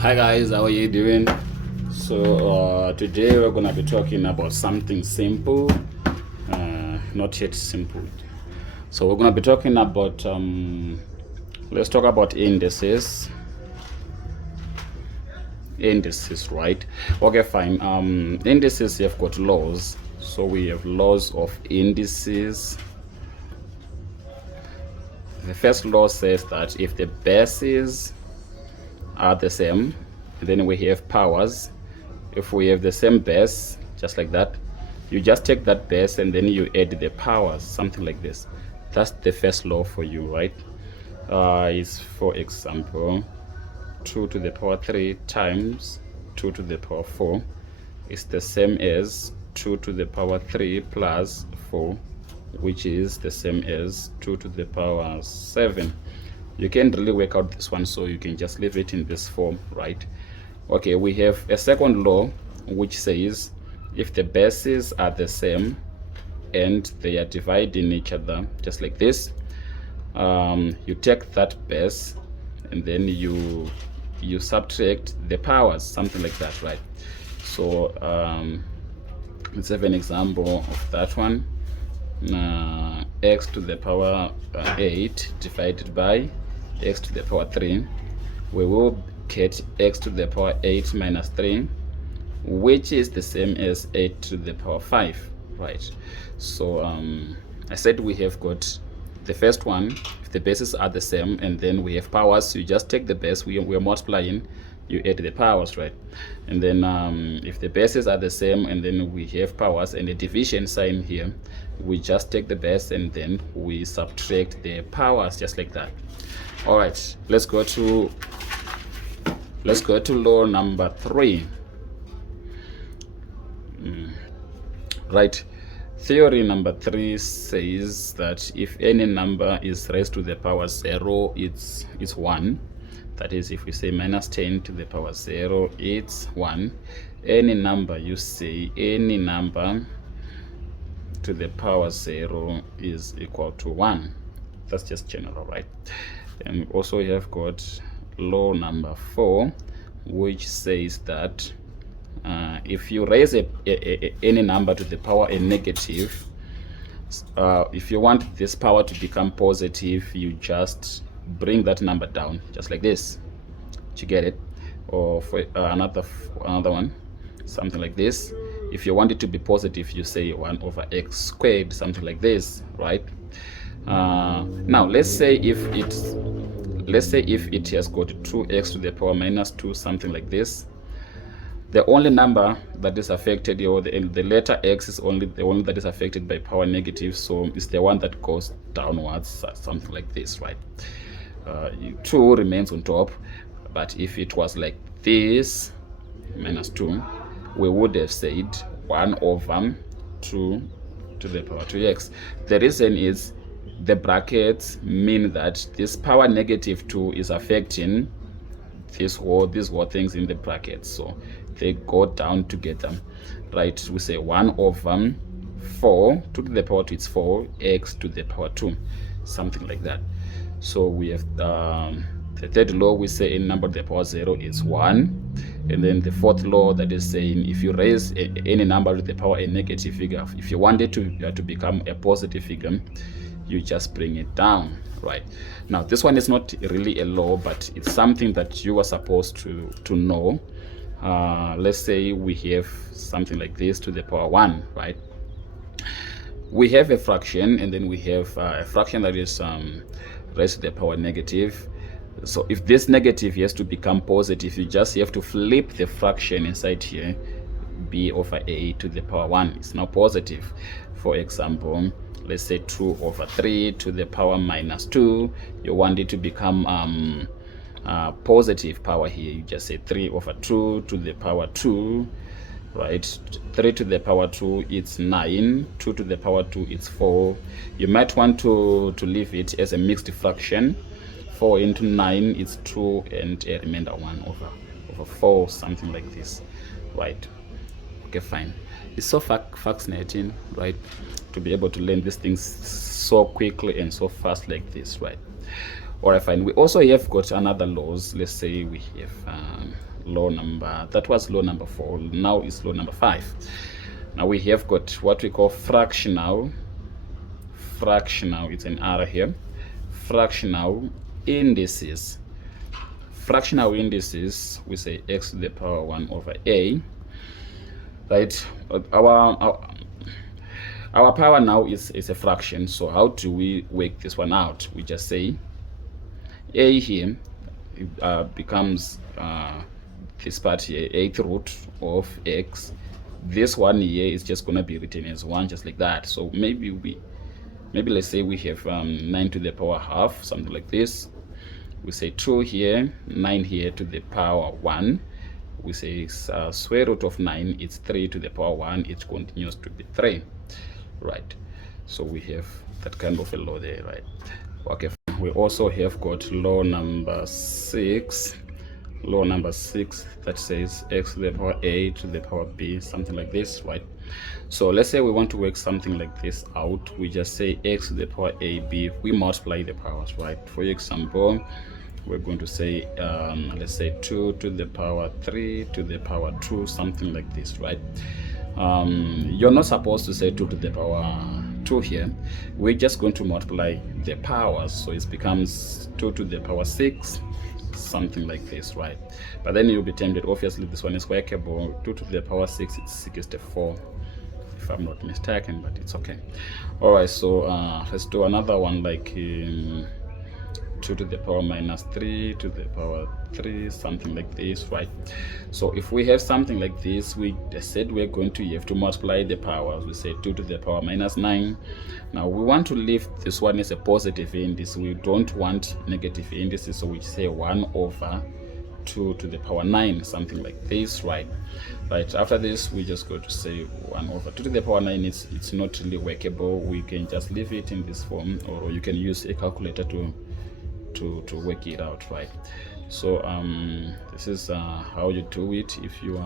Hi guys, how are you doing? So today we're gonna be talking about something simple, not yet simple. So we're gonna be talking about let's talk about indices. Indices, right? Okay, fine. Indices, you've got laws. So we have laws of indices. The first law says that if the bases are the same, then we have powers. If we have the same base, just like that, you just take that base and then you add the powers, something like this. That's the first law for you, right? Is, for example, 2 to the power 3 times 2 to the power 4 is the same as 2 to the power 3 plus 4, which is the same as 2 to the power 7. You can't really work out this one, so you can just leave it in this form, right? Okay, we have a second law which says if the bases are the same and they are dividing each other, just like this, you take that base and then you subtract the powers, something like that, right? So let's have an example of that one. X to the power 8 divided by x to the power 3, we will get x to the power 8 minus 3, which is the same as 8 to the power 5, right? So I said we have got the first one, if the bases are the same and then we have powers, you just take the base, we are multiplying, you add the powers, right? And then if the bases are the same and then we have powers and a division sign here, we just take the base and then we subtract the powers, just like that. All right, let's go to law number 3. Right, theory number 3 says that if any number is raised to the power 0, it's 1. That is, if we say minus 10 to the power 0, it's 1. Any number, you say any number to the power 0 is equal to 1. That's just general, right? And also you have got law number 4, which says that if you raise any number to the power a negative, if you want this power to become positive, you just bring that number down, just like this. Did you get it? Or for another one, something like this. If you want it to be positive, you say 1 over x squared, something like this, right? Now let's say if it has got 2x to the power minus 2, something like this, the only number that is affected, or the letter x is only the one that is affected by power negative, so it's the one that goes downwards, something like this, right? 2 remains on top, but if it was like this, minus 2, we would have said 1 over 2 to the power 2x. The reason is the brackets mean that this power negative 2 is affecting these whole things in the brackets, so they go down together, right? We say 1 over 4, 2 to the power 2 is 4, x to the power 2, something like that. So we have the third law, we say any number to the power 0 is 1. And then the fourth law, that is saying if you raise any number to the power a negative figure, if you want it to become a positive figure, you just bring it down, right? Now this one is not really a law, but it's something that you are supposed to know. Let's say we have something like this to the power 1, right? We have a fraction, and then we have a fraction that is raised to the power negative. So if this negative has to become positive, you just have to flip the fraction inside here, b over a to the power 1. It's now positive. For example, let's say 2 over 3 to the power minus 2. You want it to become positive power here. You just say 3 over 2 to the power 2, right? 3 to the power 2, it's 9. 2 to the power 2, it's 4. You might want to leave it as a mixed fraction. 4 into 9 is 2, and a remainder 1 over 4, something like this, right? Okay, fine. It's so fascinating, right, to be able to learn these things so quickly and so fast like this, right? All right, fine. We also have got another laws. Let's say we have law number, that was law number 4, now is law number 5. Now we have got what we call fractional, it's an R here, fractional indices. Fractional indices, we say x to the power 1 over a, right? Our power now is a fraction, so how do we work this one out? We just say a here becomes this part here, 8th root of x. This one here is just going to be written as 1, just like that. So maybe let's say we have 9 to the power half, something like this. We say 2 here, 9 here to the power 1. We say square root of 9, it's 3 to the power 1, it continues to be 3, right? So we have that kind of a law there, right? Okay, we also have got law number 6, that says x to the power a to the power b, something like this, right? So let's say we want to work something like this out. We just say x to the power a b, we multiply the powers, right? For example, we're going to say let's say 2 to the power 3 to the power 2, something like this, right? You're not supposed to say 2 to the power 2 here. We're just going to multiply the powers, so it becomes 2 to the power 6, something like this, right? But then you'll be tempted, obviously this one is workable. 2 to the power 6, it's 64 if I'm not mistaken, but it's okay. All right, so let's do another one, like 2 to the power minus 3 to the power 3, something like this, right? So if we have something like this, we said we're going to have to multiply the powers. We say 2 to the power minus 9. Now we want to leave this one as a positive index. We don't want negative indices, so we say 1 over 2 to the power 9, something like this, right? Right, after this we just go to say 1 over 2 to the power 9. It's not really workable. We can just leave it in this form, or you can use a calculator to work it out, right? So this is how you do it if you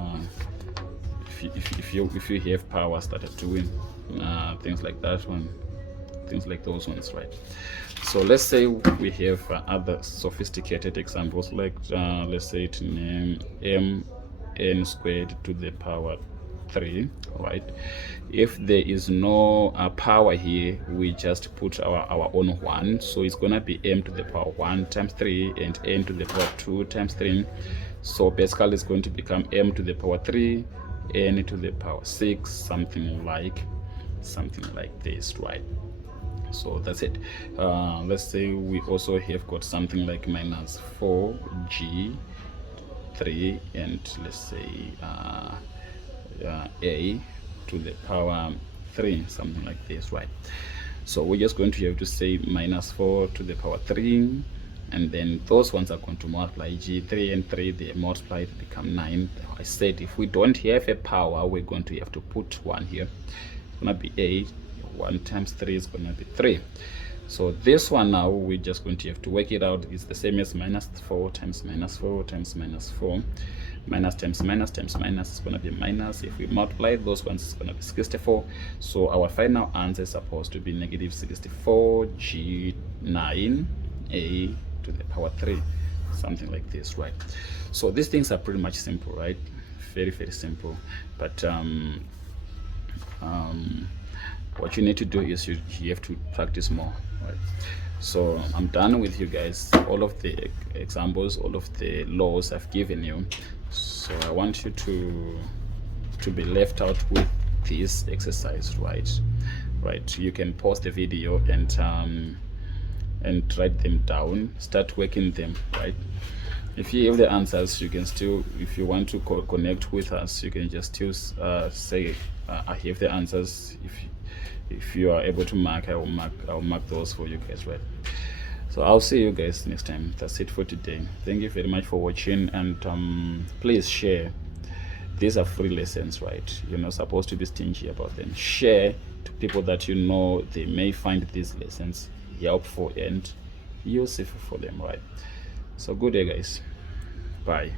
if you have powers that are doing things like that one, things like those ones, right? So let's say we have other sophisticated examples, like let's say it name mn squared to the power 3, right? If there is no power here, we just put our own 1, so it's gonna be m to the power 1 times 3 and n to the power 2 times 3. So basically it's going to become m to the power 3 n to the power 6, something like this, right? So that's it. Let's say we also have got something like minus 4g 3, and let's say a to the power 3, something like this, right? So we're just going to have to say minus 4 to the power 3, and then those ones are going to multiply. G3 and 3, they multiply to become 9. I said if we don't have a power, we're going to have to put 1 here. It's gonna be 8. 1 times 3 is gonna be 3. So this one now we're just going to have to work it out. It's the same as minus 4 times minus 4 times minus 4. Minus times minus times minus is going to be minus. If we multiply those ones, it's going to be 64. So our final answer is supposed to be negative 64 g9 a to the power 3, something like this, right? So these things are pretty much simple, right? Very, very simple. But what you need to do is you have to practice more, right? So I'm done with you guys. All of the examples, all of the laws I've given you. So I want you to be left out with this exercise, right? You can pause the video and write them down, start working them, right? If you have the answers, you can still, if you want to connect with us, you can just still say I have the answers. If you are able to mark, I'll mark those for you guys, right? So I'll see you guys next time. That's it for today. Thank you very much for watching, and please share. These are free lessons, right? You're not supposed to be stingy about them. Share to people that you know they may find these lessons helpful and useful for them, right? So good day, guys. Bye.